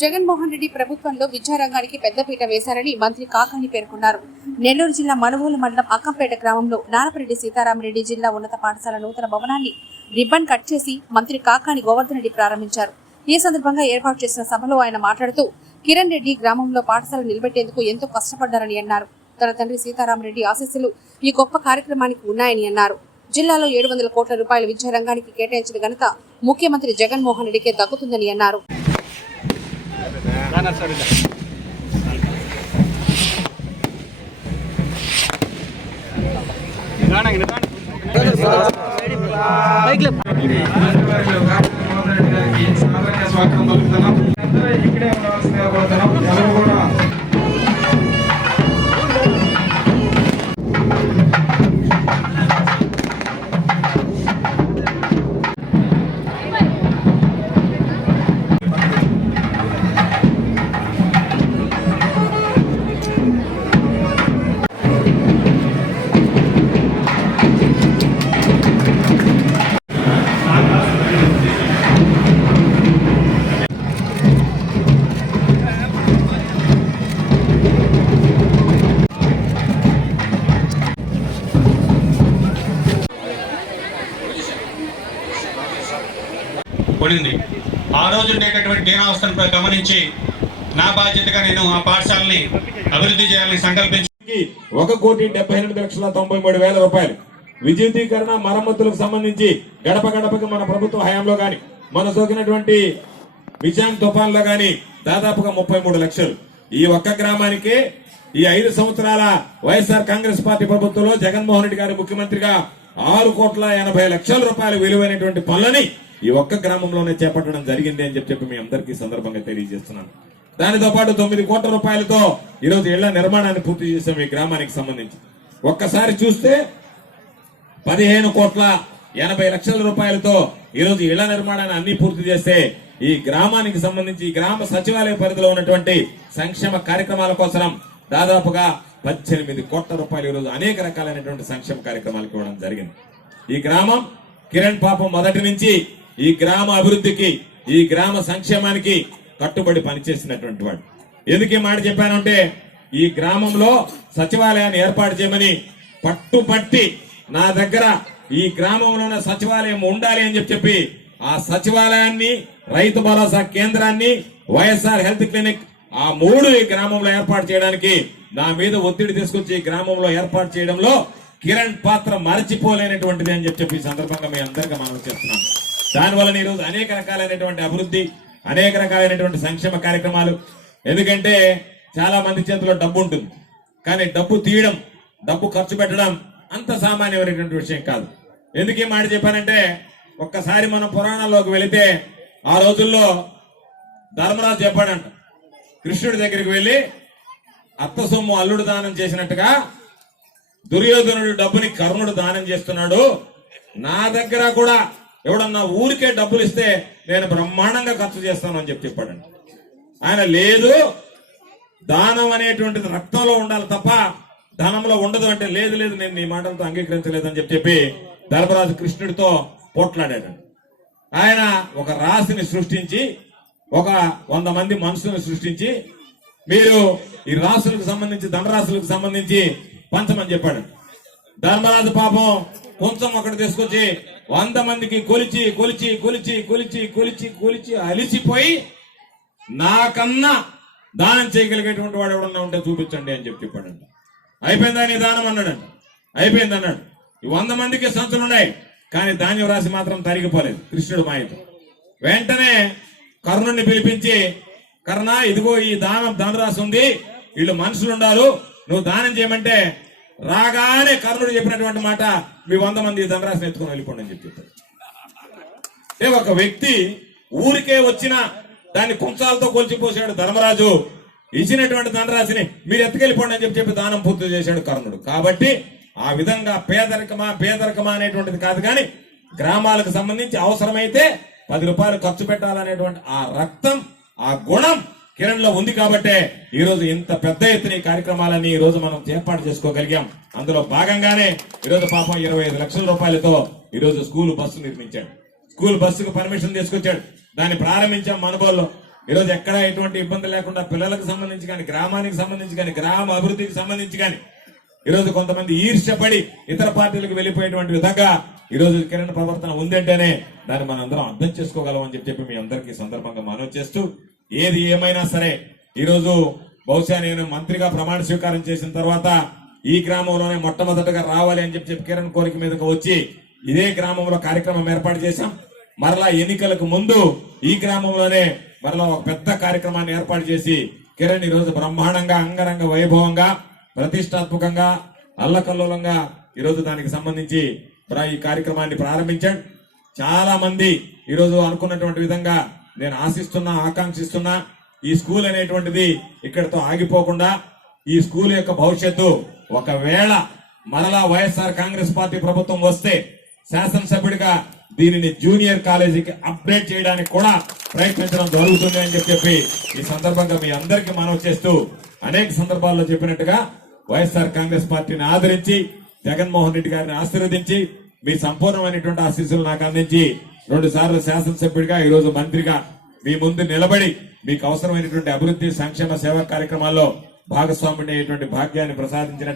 జగన్మోహన్ రెడ్డి ప్రభుత్వంలో విద్యారంగానికి పెద్దపీట వేశారని మంత్రి కాకాని పేర్కొన్నారు. నెల్లూరు జిల్లా మనుగోలు మండలం అక్కంపేట గ్రామంలో నారపరెడ్డి సీతారామరెడ్డి జిల్లా ఉన్నత పాఠశాల నూతన భవనాన్ని రిబ్బన్ కట్ చేసి మంత్రి కాకాని గోవర్ధన్ రెడ్డి ప్రారంభించారు. ఈ సందర్భంగా ఏర్పాటు చేసిన సభలో ఆయన మాట్లాడుతూ కిరణ్ రెడ్డి గ్రామంలో పాఠశాల నిలబెట్టేందుకు ఎంతో కష్టపడ్డారని అన్నారు. తన తండ్రి సీతారామరెడ్డి ఆశీస్సులు ఈ గొప్ప కార్యక్రమానికి ఉన్నాయని అన్నారు. జిల్లాలో ఏడు వందల కోట్ల రూపాయల విద్యారంగానికి కేటాయించిన ఘనత ముఖ్యమంత్రి జగన్మోహన్ రెడ్డికే దక్కుతుందని అన్నారు. స్వాగతం పలుకుతున్నాం అందరూ ఇక్కడే ఉండాల్సిందిగా కోరుతున్నాం ఎవరు కూడా పడింది ఆ రోజు ఉండేటటువంటి దీనావస్థను గమనించి నా బాధ్యతగా నేను ఆ పాఠశాలని అభివృద్ధి చేయాలని సంకల్పించి ఒక కోటి డెబ్బై ఎనిమిది లక్షల తొంభై మూడు వేల రూపాయలు విద్యుదీకరణ మరమ్మతులకు సంబంధించి గడప గడపకి మన ప్రభుత్వ హయాంలో గాని మన సోకినటువంటి విజయం తుఫాన్లో గాని దాదాపుగా ముప్పై మూడు లక్షలు. ఈ ఒక్క గ్రామానికి ఈ ఐదు సంవత్సరాల వైఎస్ఆర్ కాంగ్రెస్ పార్టీ ప్రభుత్వంలో జగన్మోహన్ రెడ్డి గారి ముఖ్యమంత్రిగా ఆరు కోట్ల ఎనభై లక్షల రూపాయలు విలువైనటువంటి పనులని ఈ ఒక్క గ్రామంలోనే చేపట్టడం జరిగింది అని చెప్పి మీ అందరికీ సందర్భంగా తెలియజేస్తున్నాను. దానితో పాటు తొమ్మిది కోట్ల రూపాయలతో ఈరోజు ఇళ్ళ నిర్మాణాన్ని పూర్తి చేసాం ఈ గ్రామానికి సంబంధించి. ఒక్కసారి చూస్తే పదిహేను కోట్ల ఎనభై లక్షల రూపాయలతో ఈరోజు ఇళ్ళ నిర్మాణాన్ని అన్ని పూర్తి చేస్తే ఈ గ్రామానికి సంబంధించి ఈ గ్రామ సచివాలయ పరిధిలో ఉన్నటువంటి సంక్షేమ కార్యక్రమాల కోసం దాదాపుగా పద్దెనిమిది కోట్ల రూపాయలు ఈరోజు అనేక రకాలైనటువంటి సంక్షేమ కార్యక్రమాలకు ఇవ్వడం జరిగింది. ఈ గ్రామం కిరణ్ పాపం మొదటి నుంచి ఈ గ్రామ అభివృద్ధికి ఈ గ్రామ సంక్షేమానికి కట్టుబడి పనిచేసినటువంటి వాడు. ఎందుకు మాట చెప్పానంటే ఈ గ్రామంలో సచివాలయాన్ని ఏర్పాటు చేయమని పట్టుపట్టి నా దగ్గర ఈ గ్రామంలోనే సచివాలయం ఉండాలి అని చెప్పి ఆ సచివాలయాన్ని రైతు భరోసా కేంద్రాన్ని వైఎస్ఆర్ హెల్త్ క్లినిక్ ఆ మూడు ఈ గ్రామంలో ఏర్పాటు చేయడానికి నా మీద ఒత్తిడి తీసుకొచ్చి ఈ గ్రామంలో ఏర్పాటు చేయడంలో కిరణ్ పాత్ర మరచిపోలేనటువంటిది అని చెప్పి చెప్పి ఈ సందర్భంగా మీ అందరికీ మనం చెప్తున్నాను దానివల్ల ఈరోజు అనేక రకాలైనటువంటి అభివృద్ధి అనేక రకాలైనటువంటి సంక్షేమ కార్యక్రమాలు. ఎందుకంటే చాలా మంది చేతిలో డబ్బు ఉంటుంది. కానీ డబ్బు తీయడం డబ్బు ఖర్చు పెట్టడం అంత సామాన్యమైనటువంటి విషయం కాదు. ఎందుకు ఈ మాట చెప్పానంటే ఒక్కసారి మనం పురాణాల్లోకి వెళితే ఆ రోజుల్లో ధర్మరాజు చెప్పాడంట కృష్ణుడి దగ్గరికి వెళ్ళి అత్త సొమ్ము అల్లుడు దానం చేసినట్టుగా దుర్యోధనుడు డబ్బుని కర్ణుడు దానం చేస్తున్నాడు నా దగ్గర కూడా ఎవడన్నా ఊరికే డబ్బులు ఇస్తే నేను బ్రహ్మాండంగా ఖర్చు చేస్తాను అని చెప్పి చెప్పాడండి. ఆయన లేదు దానం అనేటువంటిది రక్తంలో ఉండాలి తప్ప ధనంలో ఉండదు అంటే లేదు లేదు నేను నీ మాటలతో అంగీకరించలేదని చెప్పి చెప్పి ధర్మరాజు కృష్ణుడితో పోట్లాడాడు ఆయన ఒక రాశిని సృష్టించి ఒక వంద మంది మనుషులను సృష్టించి మీరు ఈ రాసులకు సంబంధించి ధనరాశులకు సంబంధించి పంచమని చెప్పాడు ధర్మరాజు పాపం కొంచెం ఒకటి తీసుకొచ్చి వంద మందికి కొలిచి కొలిచి కొలిచి కొలిచి కొలిచి కొలిచి అలిసిపోయి నాకన్నా దానం చేయగలిగేటువంటి వాడు ఎవడన్నా ఉంటే చూపించండి అని చెప్పి చెప్పాడంట. అయిపోయిందా నీ దానం అన్నాడంట. అయిపోయింది అన్నాడు. ఈ వంద మందికి సంచులు ఉన్నాయి కానీ ధాన్యం రాసి మాత్రం తరిగిపోలేదు. కృష్ణుడు మాయతో. వెంటనే కర్ణుడిని పిలిపించి కర్ణ ఇదిగో ఈ దానం ధనరాశి ఉంది. వీళ్ళు మనుషులు ఉండారు. నువ్వు దానం చేయమంటే రాగానే కర్ణుడు చెప్పినటువంటి మాట మీ వంద మంది ధనరాశిని ఎత్తుకొని వెళ్ళిపోండి అని చెప్పి అంటే ఒక వ్యక్తి ఊరికే వచ్చిన దాన్ని కుంచాలతో కొలిచిపోసాడు ధర్మరాజు ఇచ్చినటువంటి ధనరాశిని మీరు ఎత్తుకెళ్ళిపోండి అని చెప్పి చెప్పి దానం పూర్తి చేశాడు కర్ణుడు. కాబట్టి ఆ విధంగా పేదరికమా పేదరికమా అనేటువంటిది కాదు కానీ గ్రామాలకు సంబంధించి అవసరమైతే పది రూపాయలు ఖర్చు పెట్టాలనేటువంటి ఆ రక్తం ఆ గుణం కిరణ్లో ఉంది కాబట్టే ఈ రోజు ఇంత పెద్ద ఎత్తున ఈ కార్యక్రమాలన్నీ ఈ రోజు మనం ఏర్పాటు చేసుకోగలిగాం. అందులో భాగంగానే ఈ రోజు పాపం ఇరవై ఐదు లక్షల రూపాయలతో ఈ రోజు స్కూల్ బస్సు నిర్మించాడు. స్కూల్ బస్సుకు పర్మిషన్ తీసుకొచ్చాడు. దాన్ని ప్రారంభించాం మనబోల్లో. ఈరోజు ఎక్కడ ఎటువంటి ఇబ్బంది లేకుండా పిల్లలకు సంబంధించి కానీ గ్రామానికి సంబంధించి కానీ గ్రామ అభివృద్ధికి సంబంధించి కానీ ఈరోజు కొంతమంది ఈర్ష్యపడి ఇతర పార్టీలకు వెళ్ళిపోయేటువంటి విధంగా ఈరోజు కిరణ్ ప్రవర్తన ఉందంటేనే దాన్ని మనం అందరం అర్థం చేసుకోగలం అని చెప్పి మీ అందరికీ సందర్భంగా మనవి చేస్తూ ఏది ఏమైనా సరే ఈరోజు బహుశా నేను మంత్రిగా ప్రమాణ స్వీకారం చేసిన తర్వాత ఈ గ్రామంలోనే మొట్టమొదటగా రావాలి అని చెప్పి చెప్పి కిరణ్ కోరిక మీదకి వచ్చి ఇదే గ్రామంలో కార్యక్రమం ఏర్పాటు చేశాం. మరలా ఎన్నికలకు ముందు ఈ గ్రామంలోనే మరలా ఒక పెద్ద కార్యక్రమాన్ని ఏర్పాటు చేసి కిరణ్ ఈరోజు బ్రహ్మాండంగా అంగరంగ వైభవంగా ప్రతిష్టాత్మకంగా అల్లకల్లోలంగా ఈరోజు దానికి సంబంధించి ఈ కార్యక్రమాన్ని ప్రారంభించాడు. చాలా మంది ఈరోజు అనుకున్నటువంటి విధంగా నేను ఆశిస్తున్నా ఆకాంక్షిస్తున్నా ఈ స్కూల్ అనేటువంటిది ఇక్కడతో ఆగిపోకుండా ఈ స్కూల్ యొక్క భవిష్యత్తు ఒకవేళ మరలా వైఎస్ఆర్ కాంగ్రెస్ పార్టీ ప్రభుత్వం వస్తే శాసనసభ్యుడిగా దీనిని జూనియర్ కాలేజీకి అప్డేట్ చేయడానికి కూడా ప్రయత్నించడం జరుగుతుంది అని చెప్పి చెప్పి ఈ సందర్భంగా మీ అందరికీ మనవి చేస్తూ అనేక సందర్భాల్లో చెప్పినట్టుగా వైఎస్ఆర్ కాంగ్రెస్ పార్టీని ఆదరించి జగన్మోహన్ రెడ్డి గారిని ఆశీర్వదించి మీ సంపూర్ణమైనటువంటి ఆశీస్సులు నాకు అందించి రెండు సార్లు శాసనసభ్యుడిగా ఈ రోజు మంత్రిగా మీ ముందు నిలబడి మీకు అవసరమైనటువంటి అభివృద్ధి సంక్షేమ సేవా కార్యక్రమాల్లో భాగస్వాముడైనటువంటి భాగ్యాన్ని ప్రసాదించిన